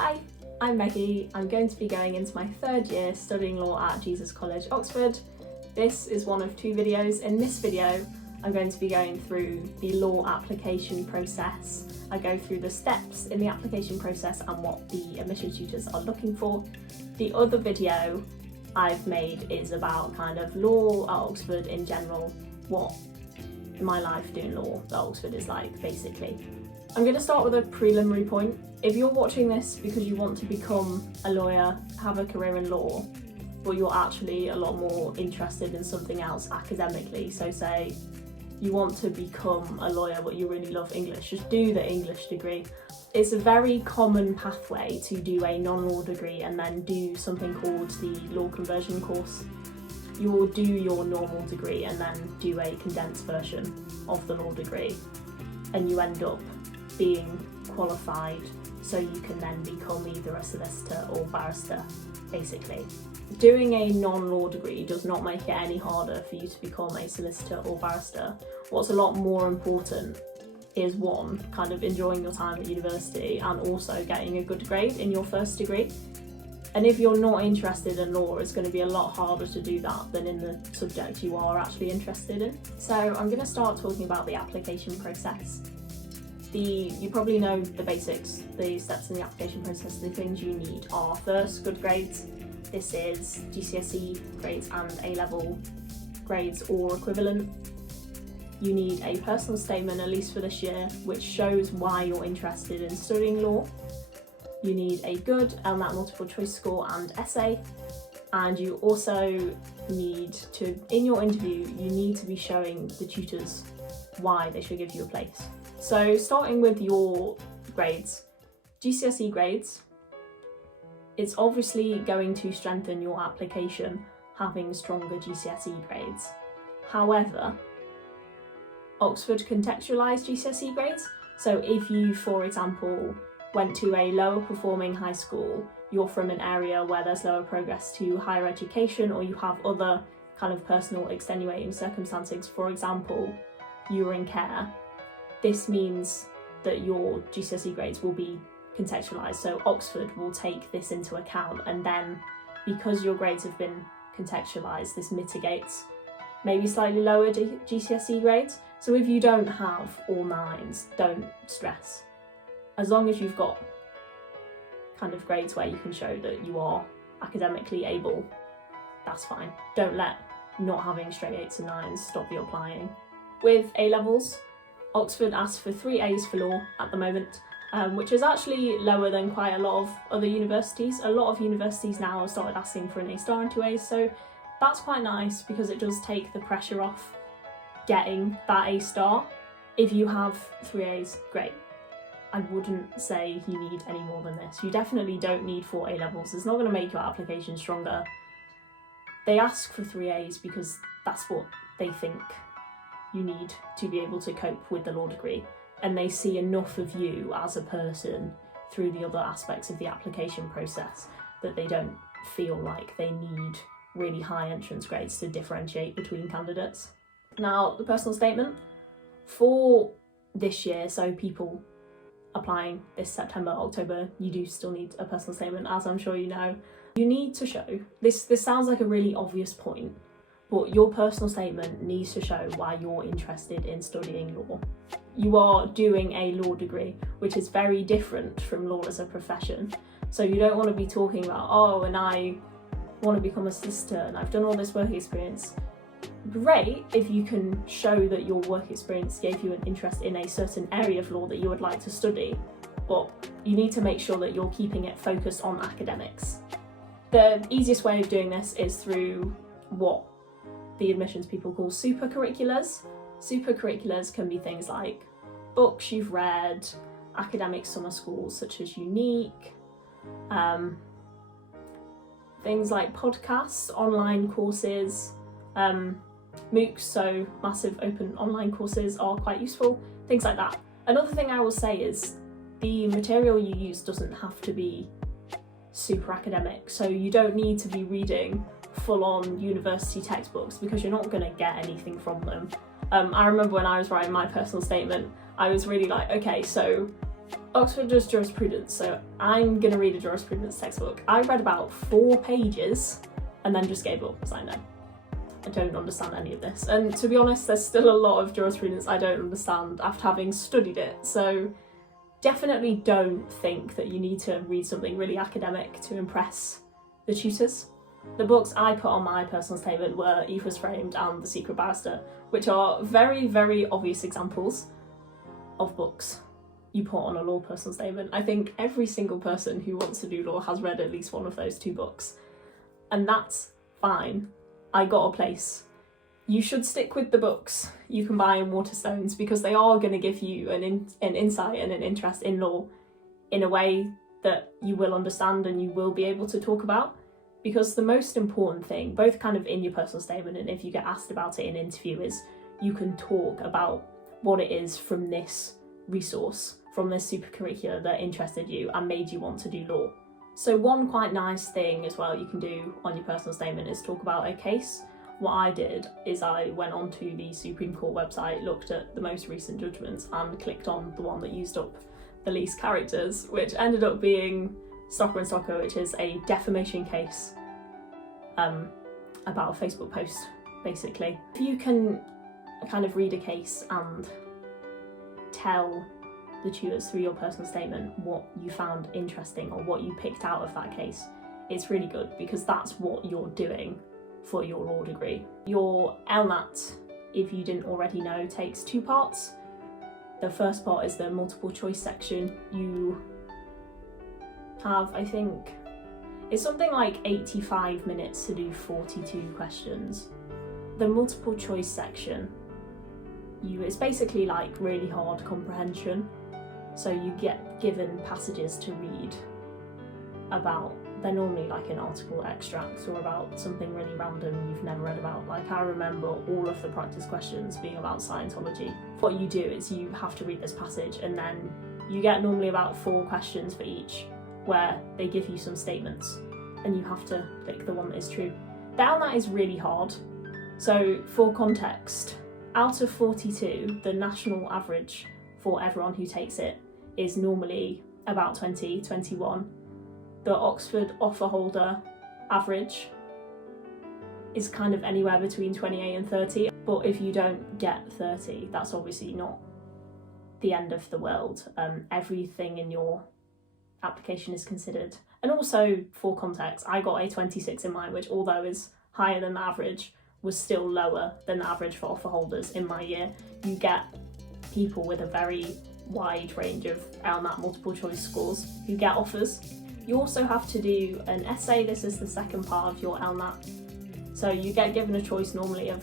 Hi, I'm Maggie. I'm going to be going into my third year studying law at Jesus College, Oxford. This is one of two videos. In this video, I'm going to be going through the law application process. I go through the steps in the application process and what the admissions tutors are looking for. The other video I've made is about kind of law at Oxford in general, what my life doing law at Oxford is like, basically. I'm going to start with a preliminary point. If you're watching this because you want to become a lawyer, have a career in law, but you're actually a lot more interested in something else academically, so say you want to become a lawyer but you really love English, just do the English degree. It's a very common pathway to do a non-law degree and then do something called the law conversion course. You will do your normal degree and then do a condensed version of the law degree, and you end up being qualified so you can then become either a solicitor or barrister, basically. Doing a non-law degree does not make it any harder for you to become a solicitor or barrister. What's a lot more important is one, kind of enjoying your time at university and also getting a good grade in your first degree. And if you're not interested in law, it's going to be a lot harder to do that than in the subject you are actually interested in. So I'm going to start talking about the application process. You probably know the basics, the steps in the application process. The things you need are first, good grades. This is GCSE grades and A-level grades or equivalent. You need a personal statement, at least for this year, which shows why you're interested in studying law. You need a good LNAT multiple choice score and essay. And you also need to, in your interview, you need to be showing the tutors why they should give you a place. So starting with your grades, GCSE grades, it's obviously going to strengthen your application having stronger GCSE grades. However, Oxford contextualise GCSE grades. So if you, for example, went to a lower performing high school, you're from an area where there's lower progress to higher education, or you have other kind of personal extenuating circumstances, for example, you were in care, this means that your GCSE grades will be contextualised. So Oxford will take this into account, and then because your grades have been contextualised, this mitigates maybe slightly lower GCSE grades. So if you don't have all 9s, don't stress. As long as you've got kind of grades where you can show that you are academically able, that's fine. Don't let not having straight 8s and 9s stop you applying. With A-levels, Oxford asks for 3 A's for law at the moment, which is actually lower than quite a lot of other universities. A lot of universities now have started asking for an A star and 2 A's, so that's quite nice because it does take the pressure off getting that A star. If you have 3 A's, great. I wouldn't say you need any more than this. You definitely don't need 4 A-levels. It's not going to make your application stronger. They ask for 3 A's because that's what they think you need to be able to cope with the law degree, and they see enough of you as a person through the other aspects of the application process that they don't feel like they need really high entrance grades to differentiate between candidates. Now, the personal statement for this year, so people applying this September, October, you do still need a personal statement, as I'm sure you know. You need to show, this sounds like a really obvious point, but your personal statement needs to show why you're interested in studying law. You are doing a law degree, which is very different from law as a profession. So you don't want to be talking about, oh, and I want to become a solicitor and I've done all this work experience. Great if you can show that your work experience gave you an interest in a certain area of law that you would like to study, but you need to make sure that you're keeping it focused on academics. The easiest way of doing this is through what the admissions people call supercurriculars. Supercurriculars can be things like books you've read, academic summer schools such as Unique, things like podcasts, online courses, MOOCs, so massive open online courses are quite useful, things like that. Another thing I will say is the material you use doesn't have to be super academic, so you don't need to be reading full-on university textbooks because you're not going to get anything from them. I remember when I was writing my personal statement, I was really like, okay, so Oxford does jurisprudence, so I'm going to read a jurisprudence textbook. I read about 4 pages and then just gave up because I know I don't understand any of this. And to be honest, there's still a lot of jurisprudence I don't understand after having studied it. So definitely don't think that you need to read something really academic to impress the tutors. The books I put on my personal statement were Eve Was Framed and The Secret Barrister, which are very, very obvious examples of books you put on a law personal statement. I think every single person who wants to do law has read at least one of those 2 books, and that's fine. I got a place. You should stick with the books you can buy in Waterstones because they are going to give you an insight and an interest in law in a way that you will understand and you will be able to talk about. Because the most important thing, both kind of in your personal statement and if you get asked about it in interview, is you can talk about what it is from this resource, from this supercurricular that interested you and made you want to do law. So one quite nice thing as well you can do on your personal statement is talk about a case. What I did is I went onto the Supreme Court website, looked at the most recent judgments and clicked on the one that used up the least characters, which ended up being Stocker and Stocker, which is a defamation case about a Facebook post, basically. If you can kind of read a case and tell the tutors through your personal statement what you found interesting or what you picked out of that case, it's really good because that's what you're doing for your law degree. Your LNAT, if you didn't already know, takes 2 parts. The first part is the multiple choice section. You have, I think, it's something like 85 minutes to do 42 questions. The multiple choice section, it's basically like really hard comprehension. So you get given passages to read about, they're normally like an article extracts or about something really random you've never read about. Like I remember all of the practice questions being about Scientology. What you do is you have to read this passage and then you get normally about 4 questions for each where they give you some statements and you have to pick the one that is true. The LNAT is really hard. So for context, out of 42, the national average for everyone who takes it is normally about 20, 21. The Oxford offer holder average is kind of anywhere between 28 and 30, but if you don't get 30, that's obviously not the end of the world. Everything in your application is considered. And also, for context, I got a 26 in mine, which although is higher than the average, was still lower than the average for offer holders in my year. You get people with a very wide range of LNAT multiple choice scores who get offers. You also have to do an essay. This is the second part of your LNAT. So you get given a choice normally of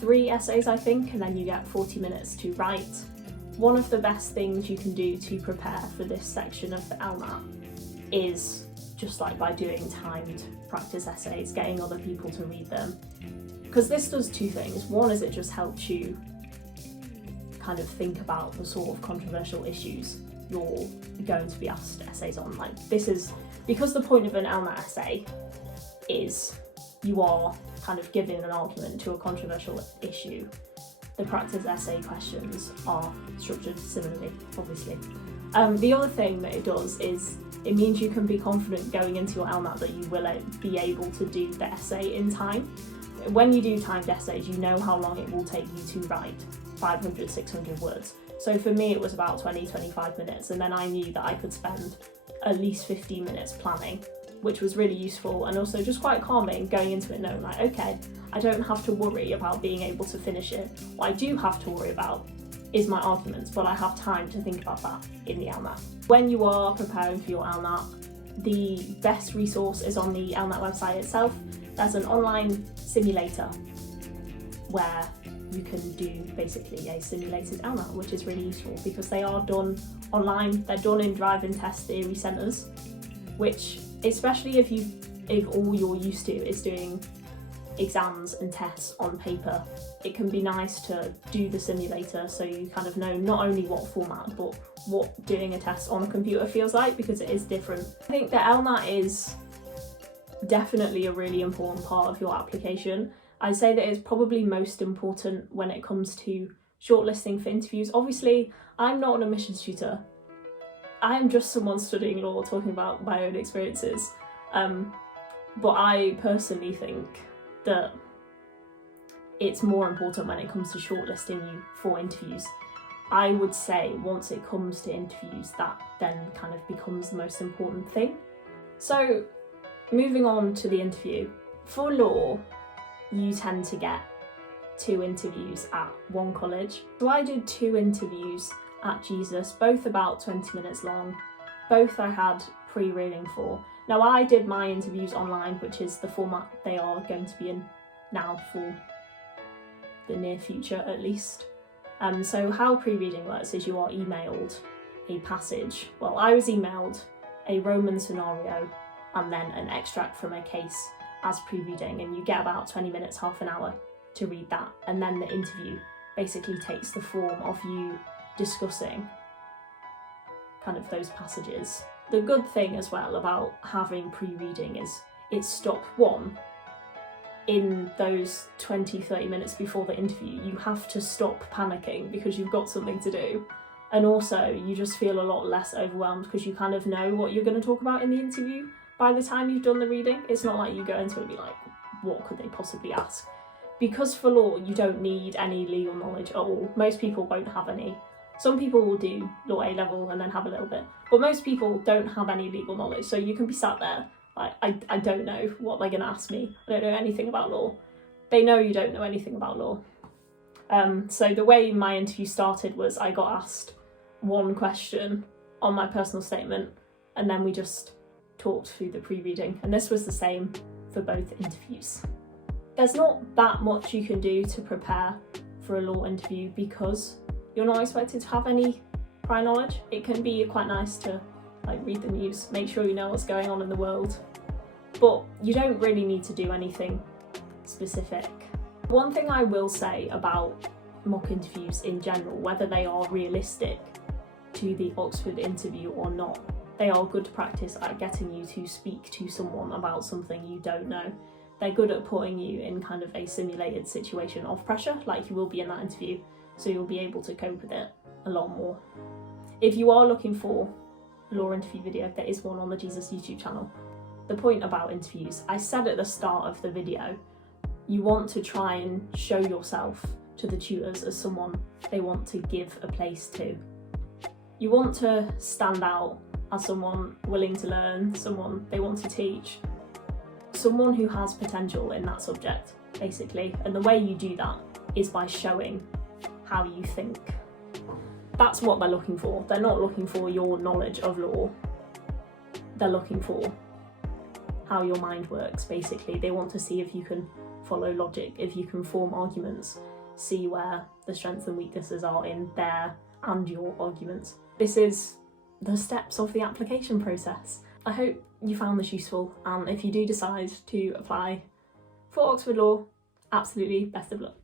3 essays, I think, and then you get 40 minutes to write. One of the best things you can do to prepare for this section of the LNAT is just like by doing timed practice essays, getting other people to read them. Because this does 2 things. One is it just helps you kind of think about the sort of controversial issues you're going to be asked essays on. Like this is, because the point of an LNAT essay is you are kind of giving an argument to a controversial issue. The practice essay questions are structured similarly, obviously. The other thing that it does is it means you can be confident going into your LNAT that you will be able to do the essay in time. When you do timed essays, you know how long it will take you to write 500, 600 words. So for me, it was about 20, 25 minutes, and then I knew that I could spend at least 15 minutes planning, which was really useful and also just quite calming going into it knowing like, okay, I don't have to worry about being able to finish it. What I do have to worry about is my arguments, but I have time to think about that in the LNAT. When you are preparing for your LNAT, the best resource is on the LNAT website itself. There's an online simulator where you can do basically a simulated LNAT, which is really useful because they are done online. They're done in drive-in test theory centres, which especially if all you're used to is doing exams and tests on paper, it can be nice to do the simulator so you kind of know not only what format but what doing a test on a computer feels like, because it is different. I think the LNAT is definitely a really important part of your application. I'd say that it's probably most important when it comes to shortlisting for interviews. Obviously, I'm not an admissions tutor, I'm just someone studying law talking about my own experiences, but I personally think that it's more important when it comes to shortlisting you for interviews. I would say once it comes to interviews, that then kind of becomes the most important thing. So moving on to the interview. For law, you tend to get 2 interviews at one college. So I did 2 interviews at Jesus, both about 20 minutes long. Both I had pre-reading for. Now I did my interviews online, which is the format they are going to be in now for the near future at least. So how pre-reading works is you are emailed a passage. Well, I was emailed a Roman scenario and then an extract from a case as pre-reading, and you get about 20 minutes, half an hour to read that, and then the interview basically takes the form of you discussing kind of those passages. The good thing as well about having pre-reading is it's stop one. In those 20-30 minutes before the interview, you have to stop panicking because you've got something to do, and also you just feel a lot less overwhelmed because you kind of know what you're going to talk about in the interview by the time you've done the reading. It's not like you go into it and be like, what could they possibly ask? Because for law you don't need any legal knowledge at all. Most people won't have any. Some people will do law A level and then have a little bit, but most people don't have any legal knowledge, so you can be sat there like, I don't know what they're going to ask me. I don't know anything about law. They know you don't know anything about law. So the way my interview started was I got asked one question on my personal statement, and then we just talked through the pre-reading, and this was the same for both interviews. There's not that much you can do to prepare for a law interview because you're not expected to have any prior knowledge. It can be quite nice to read the news, make sure you know what's going on in the world, but you don't really need to do anything specific. One thing I will say about mock interviews in general, whether they are realistic to the Oxford interview or not, they are good practice at getting you to speak to someone about something you don't know. They're good at putting you in kind of a simulated situation of pressure, like you will be in that interview, so you'll be able to cope with it a lot more. If you are looking for a law interview video, there is one on the Jesus YouTube channel. The point about interviews, I said at the start of the video, you want to try and show yourself to the tutors as someone they want to give a place to. You want to stand out as someone willing to learn, someone they want to teach, someone who has potential in that subject, basically. And the way you do that is by showing how you think. That's what they're looking for. They're not looking for your knowledge of law. They're looking for how your mind works, basically. They want to see if you can follow logic, if you can form arguments, see where the strengths and weaknesses are in their and your arguments. This is the steps of the application process. I hope you found this useful, and if you do decide to apply for Oxford Law, absolutely best of luck.